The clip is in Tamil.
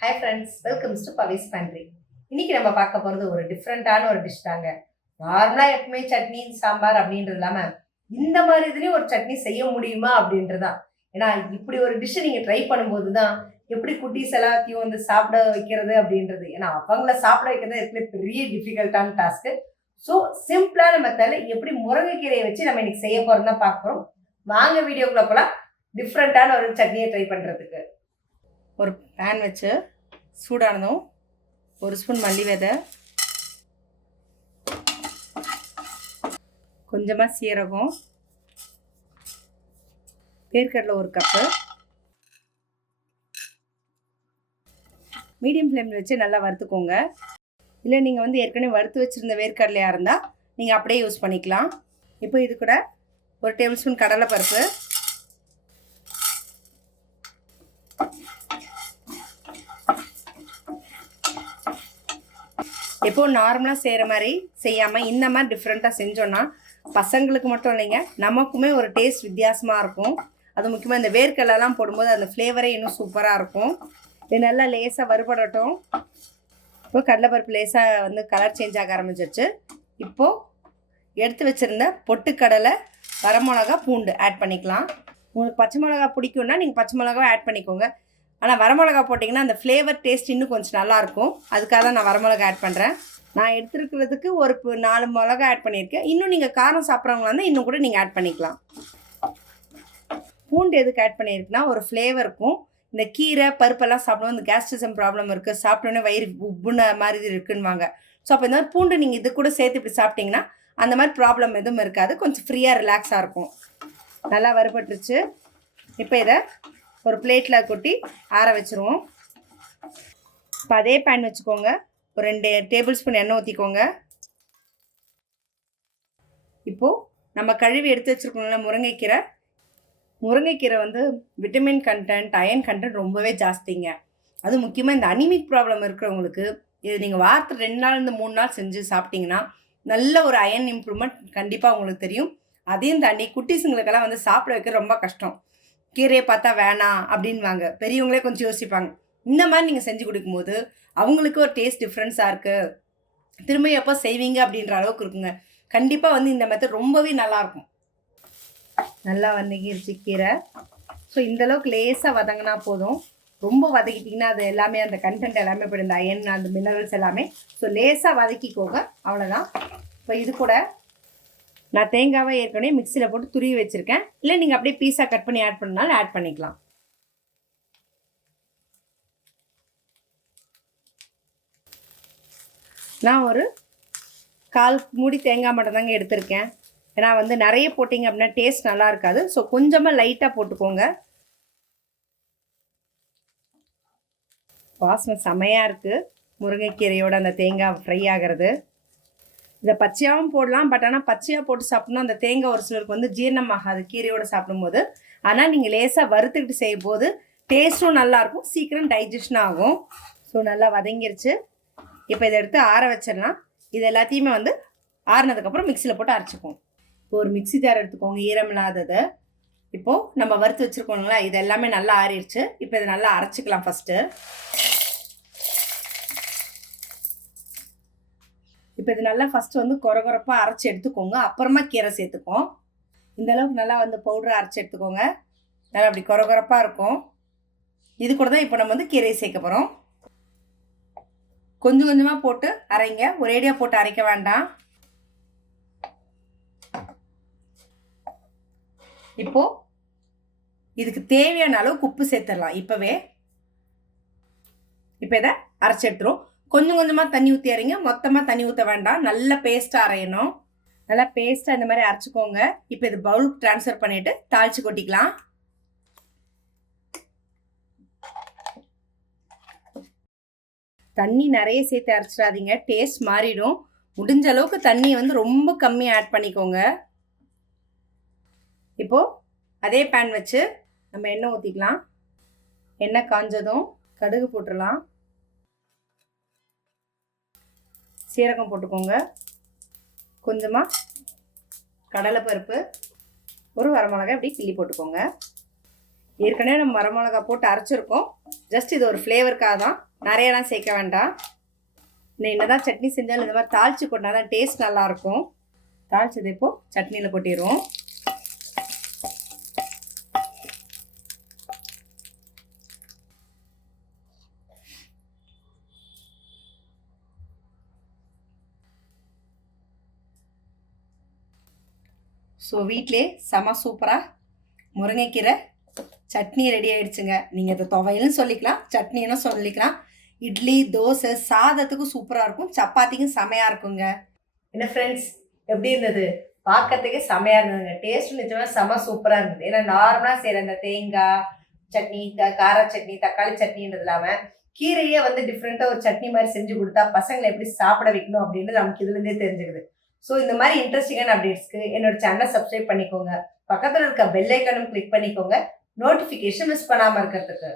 Hi friends welcomes to Pavi's pantry இன்னைக்கு நம்ம பார்க்க போகிறது ஒரு டிஃப்ரெண்ட்டான ஒரு டிஷ் தாங்க. நார்மலாக எப்பவுமே சட்னி சாம்பார் அப்படின்றது இல்லாமல் இந்த மாதிரி இதுலேயும் ஒரு சட்னி செய்ய முடியுமா அப்படின்றதான் ஏன்னா இப்படி ஒரு டிஷ்ஷை நீங்கள் ட்ரை பண்ணும்போது தான் எப்படி குட்டீஸ் எல்லாத்தையும் வந்து சாப்பிட வைக்கிறது அப்படின்றது. ஏன்னா அவங்கள சாப்பிட வைக்கிறது இருக்கிற பெரிய டிஃபிகல்ட்டான டாஸ்க்கு ஸோ சிம்பிளான மெத்தடில் எப்படி முருங்கைக்கீரையை வச்சு நம்ம இன்னைக்கு செய்ய போகிறோம் தான் பார்க்குறோம் வாங்க வீடியோக்குள்ள போகலாம் டிஃப்ரெண்ட்டான ஒரு சட்னியை ட்ரை பண்ணுறதுக்கு ஒரு பேன் வச்சு சூடானதும் ஒரு ஸ்பூன் மல்லி விதை. கொஞ்சமாக சீரகம். வேர்க்கடலை ஒரு கப்பு மீடியம் ஃப்ளேமில் வச்சு நல்லா வறுத்துக்கோங்க. இல்லை நீங்கள் வந்து ஏற்கனவே வறுத்து வச்சுருந்த வேர்க்கடலையாக இருந்தால் நீங்கள் அப்படியே யூஸ் பண்ணிக்கலாம். இப்போ இது கூட ஒரு டேபிள் ஸ்பூன் கடலைப்பருப்பு எப்போ நார்மலாக செய்கிற மாதிரி செய்யாமல் இந்த மாதிரி டிஃப்ரெண்ட்டாக செஞ்சோன்னா பசங்களுக்கு மட்டும் இல்லைங்க நமக்குமே ஒரு டேஸ்ட் வித்தியாசமாக இருக்கும். அது முக்கியமாக இந்த வேர்க்கடலைலாம் போடும்போது அந்த ஃப்ளேவரே இன்னும் சூப்பராக இருக்கும். இது நல்லா லேசாக வறுபடட்டும். இப்போ கடலைப்பருப்பு லேசாக வந்து கலர் சேஞ்ச் ஆக ஆரம்பிச்சிருச்சு. இப்போது எடுத்து வச்சுருந்த பொட்டுக்கடலை வரமிளகா பூண்டு ஆட் பண்ணிக்கலாம். உங்களுக்கு பச்சை மிளகா பிடிக்கும்னா நீங்கள் பச்சை மிளகாவை ஆட் பண்ணிக்கோங்க. ஆனால் வரமிளகா போட்டிங்கன்னா அந்த ஃப்ளேவர் டேஸ்ட் இன்னும் கொஞ்சம் நல்லாயிருக்கும். அதுக்காக தான் நான் வரமிளகா ஆட் பண்ணுறேன் நான் எடுத்துருக்கிறதுக்கு ஒரு நாலு மிளகா ஆட் பண்ணியிருக்கேன். இன்னும் நீங்கள் காரம் சாப்பிட்றவங்களா இருந்தால் இன்னும் கூட நீங்கள் ஆட் பண்ணிக்கலாம். பூண்டு எதுக்கு ஆட் பண்ணியிருக்குன்னா ஒரு ஃப்ளேவருக்கும் இந்த கீரை பருப்பெல்லாம் சாப்பிடணும் இந்த கேஸ்ட்ரிசம் ப்ராப்ளம் இருக்குது சாப்பிட்டோன்னே வயிறு உப்புன மாதிரி இருக்குன்னுவாங்க. ஸோ அப்போ இந்த மாதிரி பூண்டு நீங்கள் இது கூட சேர்த்து இப்படி சாப்பிட்டீங்கன்னா அந்த மாதிரி ப்ராப்ளம் எதுவும் இருக்காது. கொஞ்சம் ஃப்ரீயாக ரிலாக்ஸாக இருக்கும். நல்லா வறுபட்டுருச்சு. இப்போ இதை ஒரு பிளேட்டில் கொட்டி ஆற வச்சுருவோம். இப்போ அதே பேன் வச்சுக்கோங்க. ஒரு ரெண்டு டேபிள் ஸ்பூன் எண்ணெய் ஊற்றிக்கோங்க இப்போது நம்ம கழுவி எடுத்து வச்சுருக்கோம்ல முருங்கைக்கீரை. முருங்கைக்கீரை வந்து விட்டமின் கண்டென்ட் அயன் கண்டென்ட் ரொம்பவே ஜாஸ்திங்க. அது முக்கியமாக இந்த அனிமிக் ப்ராப்ளம் இருக்கிறவங்களுக்கு இது நீங்கள் வாரத்தில் ரெண்டு நாள் இந்த மூணு நாள் செஞ்சு சாப்பிட்டீங்கன்னா நல்ல ஒரு அயன் இம்ப்ரூவ்மெண்ட் கண்டிப்பாக உங்களுக்கு தெரியும். அதையும் தாண்டி குட்டீஸுங்களுக்கெல்லாம் வந்து சாப்பிட வைக்க ரொம்ப கஷ்டம். கீரையை பார்த்தா வேணாம் அப்படின்வாங்க. பெரியவங்களே கொஞ்சம் யோசிப்பாங்க. இந்த மாதிரி நீங்கள் செஞ்சு கொடுக்கும்போது அவங்களுக்கு ஒரு டேஸ்ட் டிஃப்ரென்ஸாக இருக்குது திரும்ப எப்போ செய்வீங்க அப்படின்ற அளவுக்கு இருக்குங்க. கண்டிப்பாக வந்து இந்த மெத்தட் ரொம்பவே நல்லாயிருக்கும் நல்லா வதங்கிருச்சு கீரை. ஸோ இந்தளவுக்கு லேசாக வதங்கினா போதும். ரொம்ப வதக்கிட்டிங்கன்னா அது எல்லாமே அந்த கண்டென்ட் எல்லாமே போய் இந்த அயன் அந்த மினரல்ஸ் எல்லாமே. ஸோ லேசாக வதக்கிக்கோங்க. அவ்வளோதான் இப்போ இது கூட நான் தேங்காவை ஏற்கனவே மிக்சியில் போட்டு துருவி வச்சுருக்கேன். இல்லை நீங்கள் அப்படியே பீஸாக கட் பண்ணி ஆட் பண்ணாலும் ஆட் பண்ணிக்கலாம். நான் ஒரு கால் மூடி தேங்காய் மட்டும் தாங்க எடுத்திருக்கேன். ஏன்னா வந்து நிறைய போட்டிங்க அப்படின்னா டேஸ்ட் நல்லா இருக்காது. ஸோ கொஞ்சமாக லைட்டாக போட்டுக்கோங்க. வாசனை செமையாக இருக்குது முருங்கைக்கீரையோட அந்த தேங்காய் ஃப்ரை ஆகிறது. இதை பச்சையாகவும் போடலாம் பட் ஆனால் பச்சையாக போட்டு சாப்பிடணும் அந்த தேங்காய் ஒரு சிலருக்கு வந்து ஜீரணம் ஆகாது கீரையோடு சாப்பிடும்போது. ஆனால் நீங்கள் லேசாக வறுத்துக்கிட்டு செய்யும் போது டேஸ்ட்டும் நல்லாயிருக்கும் சீக்கிரம் டைஜஷன் ஆகும். ஸோ நல்லா வதங்கிருச்சு. இப்போ இதை எடுத்து ஆற வச்சிடலாம். இது எல்லாத்தையுமே வந்து ஆறினதுக்கப்புறம் மிக்சியில் போட்டு அரைச்சிக்குவோம். இப்போ ஒரு மிக்ஸி ஜார் எடுத்துக்கோங்க ஈரம் இப்போது நம்ம வறுத்து வச்சுருக்கோங்களா இது எல்லாமே நல்லா ஆறிடுச்சு. இப்போ இதை நல்லா அரைச்சிக்கலாம் ஃபஸ்ட்டு இப்போ இது நல்லா ஃபஸ்ட்டு வந்து கொரகொரப்பாக அரைச்சி எடுத்துக்கோங்க. அப்புறமா கீரை சேர்த்துக்கோம் இந்த அளவுக்கு நல்லா வந்து பவுடரை அரைச்சி எடுத்துக்கோங்க. நல்லா அப்படி கொரகொரப்பாக இருக்கும். இது கூட தான் இப்போ நம்ம வந்து கீரையை சேர்க்க போகிறோம் கொஞ்சம் கொஞ்சமாக போட்டு அரைங்க. ஒரேடியாக போட்டு அரைக்க வேண்டாம். இப்போ இதுக்கு தேவையான அளவுக்கு உப்பு சேர்த்துடலாம். இப்போவே. இப்போ இதை அரைச்சி கொஞ்சம் கொஞ்சமாக தண்ணி ஊற்றி அரைங்க. மொத்தமாக தண்ணி ஊற்ற வேண்டாம். நல்ல பேஸ்ட்டாக அரையணும். நல்லா பேஸ்ட்டாக இந்த மாதிரி அரைச்சிக்கோங்க. இப்போ இது பவுலுக்கு ட்ரான்ஸ்ஃபர் பண்ணிவிட்டு தாளித்து கொட்டிக்கலாம். தண்ணி நிறைய சேர்த்து அரைச்சிடாதீங்க. டேஸ்ட் மாறிடும். முடிஞ்ச அளவுக்கு தண்ணியை வந்து ரொம்ப கம்மியாக ஆட் பண்ணிக்கோங்க. இப்போது அதே பேன் வச்சு நம்ம எண்ணெய் ஊற்றிக்கலாம் எண்ணெய் காஞ்சதும் கடுகு போட்டுடலாம். சீரகம் போட்டுக்கோங்க. கொஞ்சமாக கடலைப்பருப்பு ஒரு வரமிளகாய் இப்படி கிள்ளி போட்டுக்கோங்க. ஏற்கனவே நம்ம வரமிளகா போட்டு அரைச்சிருக்கோம். ஜஸ்ட் இது ஒரு ஃப்ளேவருக்காக தான். நிறையலாம் சேர்க்க வேண்டாம். இன்னும் என்னதான் சட்னி செஞ்சாலும் இந்த மாதிரி தாளிச்சு கொண்டா தான் டேஸ்ட் நல்லாயிருக்கும் தாளிச்சது இப்போது சட்னியில் கொட்டிடுவோம் ஸோ வீட்டிலே செம சூப்பராக முருங்கைக்கீரை சட்னி ரெடி ஆயிடுச்சுங்க. நீங்கள் அதை துவையலும் சொல்லிக்கலாம் சட்னின்னு சொல்லிக்கலாம். இட்லி தோசை சாதத்துக்கும் சூப்பராக இருக்கும். சப்பாத்திக்கும் செமையாக இருக்குங்க. என்ன ஃப்ரெண்ட்ஸ் எப்படி இருந்தது? பார்க்கறதுக்கே செமையாக இருந்ததுங்க. டேஸ்ட் நிச்சயமாக செம சூப்பராக இருந்தது. ஏன்னா நார்மலாக செய்கிற அந்த தேங்காய் சட்னி இந்த கார சட்னி தக்காளி சட்னின்றது இல்லாமல் கீரையே வந்து டிஃப்ரெண்ட்டாக ஒரு சட்னி மாதிரி செஞ்சு கொடுத்தா பசங்களை எப்படி சாப்பிட வைக்கணும் அப்படின்றது நமக்கு இதுலேருந்தே தெரிஞ்சுக்குது. ஸோ இந்த மாதிரி இன்ட்ரெஸ்டிங்கான அப்டேட்ஸ்க்கு என்னோட சேனலை சப்ஸ்கிரைப் பண்ணிக்கோங்க. பக்கத்தில் இருக்க பெல் ஐக்கனும் கிளிக் பண்ணிக்கோங்க. நோட்டிஃபிகேஷன் மிஸ் பண்ணாமல் இருக்கிறதுக்கு.